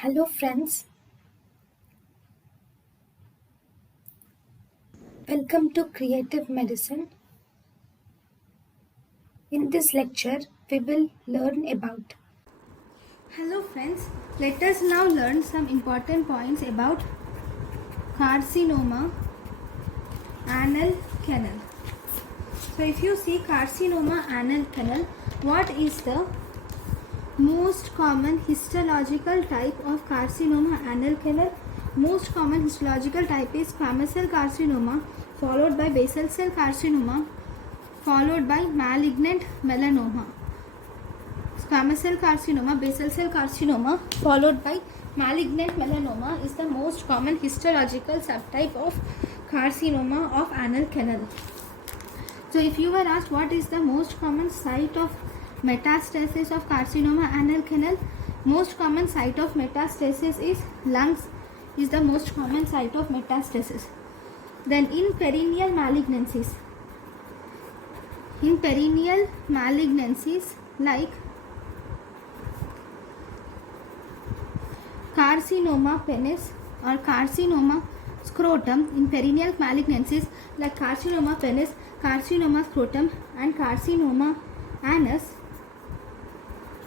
Hello friends, welcome to Creative Medicine. In this lecture, we will learn about. Hello friends, let us now learn some important points about carcinoma anal canal. So if you see carcinoma anal canal, what is the most common histological type of carcinoma anal canal? Most common histological type is squamous cell carcinoma, followed by basal cell carcinoma, followed by malignant melanoma. Squamous cell carcinoma, basal cell carcinoma, followed by malignant melanoma is the most common histological subtype of carcinoma of anal canal. So if you were asked what is the most common site of metastasis of carcinoma anal canal, most common site of metastasis is lungs, is the most common site of metastasis. Then in perineal malignancies like carcinoma penis or carcinoma scrotum, in perineal malignancies like carcinoma penis, carcinoma scrotum and carcinoma anus,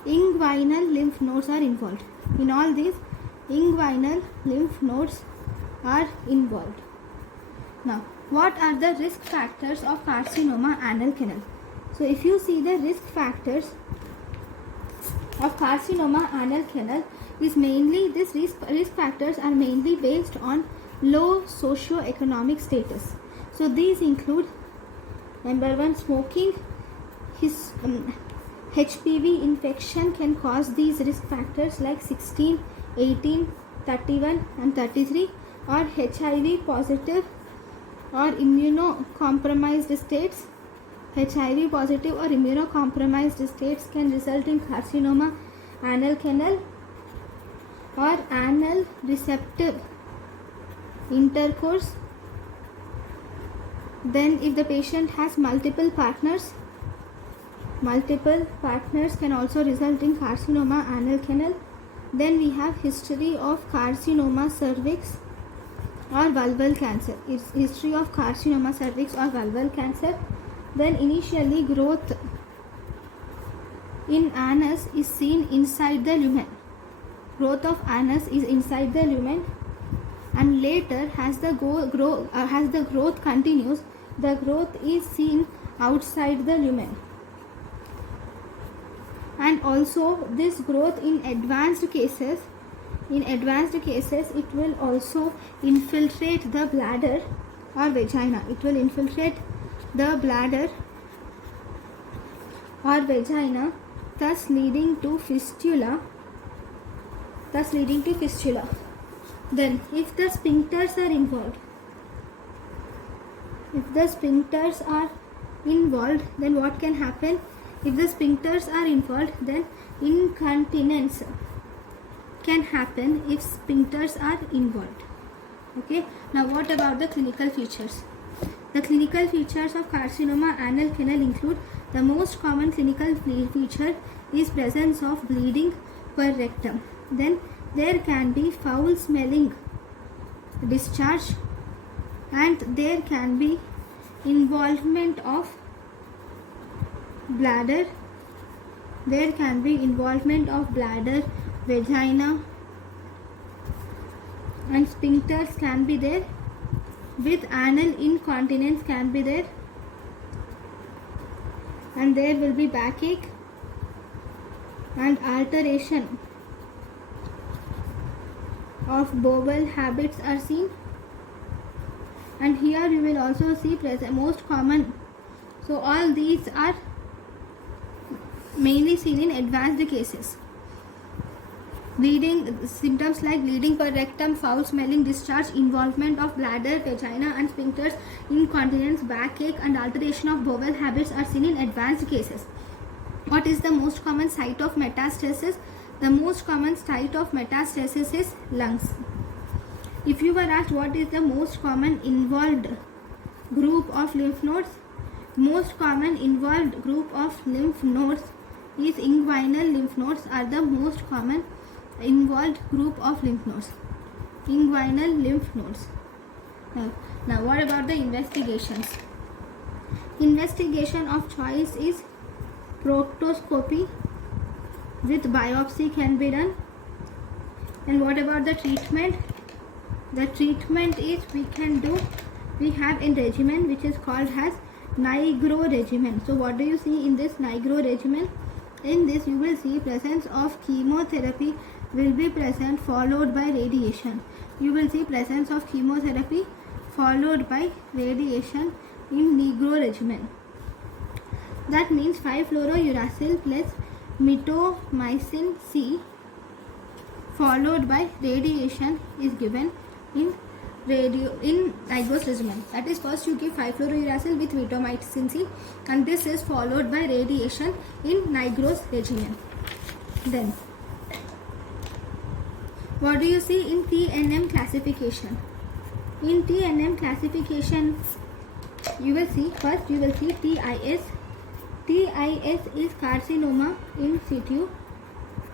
inguinal lymph nodes are involved. In all these, inguinal lymph nodes are involved. Now, what are the risk factors of carcinoma anal canal? So, if you see the risk factors of carcinoma anal canal, is mainly these risk factors are mainly based on low socio-economic status. So, these include number one, smoking. HPV infection can cause these risk factors like 16, 18, 31 and 33, or HIV positive or immunocompromised states. HIV positive or immunocompromised states can result in carcinoma anal canal, or anal receptive intercourse. Then if the patient has multiple partners can also result in carcinoma anal canal. Then we have history of carcinoma cervix or vulval cancer. It's history of carcinoma cervix or vulval cancer. Then initially growth in anus is seen inside the lumen. Growth of anus is inside the lumen, and later as the growth continues, the growth is seen outside the lumen. And also this growth in advanced cases it will also infiltrate the bladder or vagina. It will infiltrate the bladder or vagina, thus leading to fistula. Then if the sphincters are involved, then what can happen? If the sphincters are involved, then incontinence can happen if sphincters are involved. Okay. Now what about the clinical features? The clinical features of carcinoma anal canal include: the most common clinical feature is presence of bleeding per rectum. Then there can be foul smelling discharge, and there can be involvement of bladder. There can be involvement of bladder, vagina, and sphincters can be there. With anal incontinence can be there, and there will be backache and alteration of bowel habits are seen. And here you will also see most common. So all these are mainly seen in advanced cases. Bleeding, symptoms like bleeding per rectum, foul smelling discharge, involvement of bladder, vagina and sphincters, incontinence, backache and alteration of bowel habits are seen in advanced cases. What is the most common site of metastasis? The most common site of metastasis is lungs. If you were asked what is the most common involved group of lymph nodes, most common involved group of lymph nodes is inguinal lymph nodes are the most common involved group of lymph nodes, inguinal lymph nodes. Now what about the investigations? Investigation of choice is proctoscopy with biopsy can be done. And what about the treatment? The treatment is we have a regimen which is called as Nigro regimen. So what do you see in this Nigro regimen? In this you will see presence of chemotherapy will be present, followed by radiation. You will see presence of chemotherapy followed by radiation in Nigro regimen. That means 5-fluorouracil plus mitomycin C followed by radiation is given in Nigro's regimen. That is, first you give 5-fluorouracil with mitomycin C, and this is followed by radiation in Nigro's regimen. Then what do you see in Tnm classification? In Tnm classification, you will see TIS. TIS is carcinoma in situ,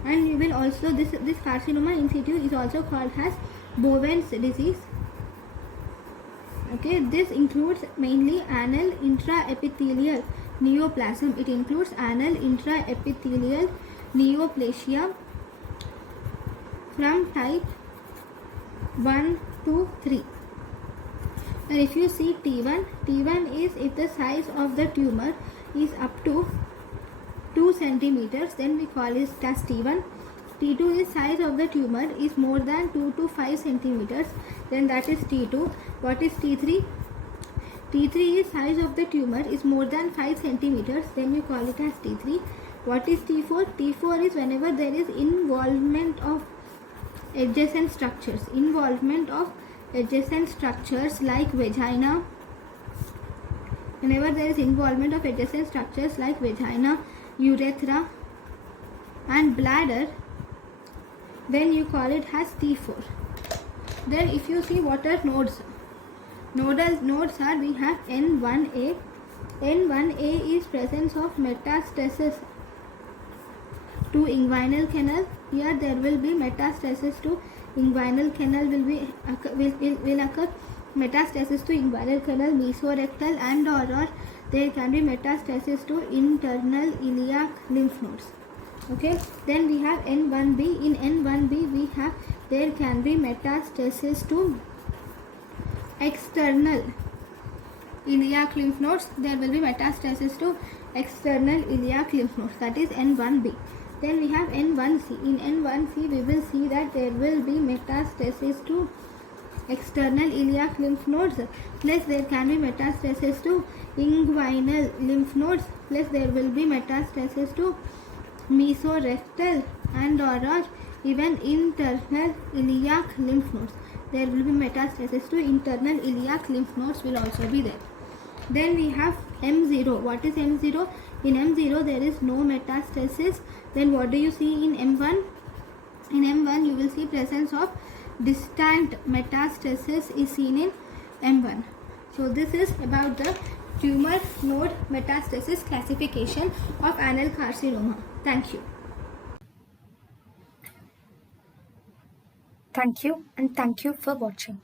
and you will also this carcinoma in situ is also called as Bowen's disease. Okay, this includes mainly anal intraepithelial neoplasm. It includes anal intraepithelial neoplasia from type 1 to 3. And if you see T1 is if the size of the tumor is up to 2 centimeters, then we call it as T1. T2 is size of the tumor is more than 2 to 5 centimeters, then that is T2. What is T3? T3 is size of the tumor is more than 5 centimeters, then we call it as T3. What is T4? T4 is whenever there is involvement of adjacent structures. Involvement of adjacent structures like vagina. Whenever there is involvement of adjacent structures like vagina, urethra and bladder, then you call it as T4. Then if you see what are nodes, nodal nodes are, we have N1A. N1A is presence of metastasis to inguinal canal. Here there will be metastasis to inguinal canal will occur. Metastasis to inguinal canal, mesorectal, and or there can be metastasis to internal iliac lymph nodes. Okay, then we have N1B. In N1B we have there can be metastasis to external iliac lymph nodes. There will be metastasis to external iliac lymph nodes. That is N1B. Then we have N1C. In N1C we will see that there will be metastasis to external iliac lymph nodes, plus there can be metastasis to inguinal lymph nodes, plus there will be metastasis to mesorectal and or even internal iliac lymph nodes. There will be metastasis to internal iliac lymph nodes will also be there. Then we have M0. What is M0? In M0 there is no metastasis. Then what do you see in M1? In M1 you will see presence of distant metastasis is seen in M1. So this is about the tumor node metastasis classification of anal carcinoma. Thank you. Thank you, and thank you for watching.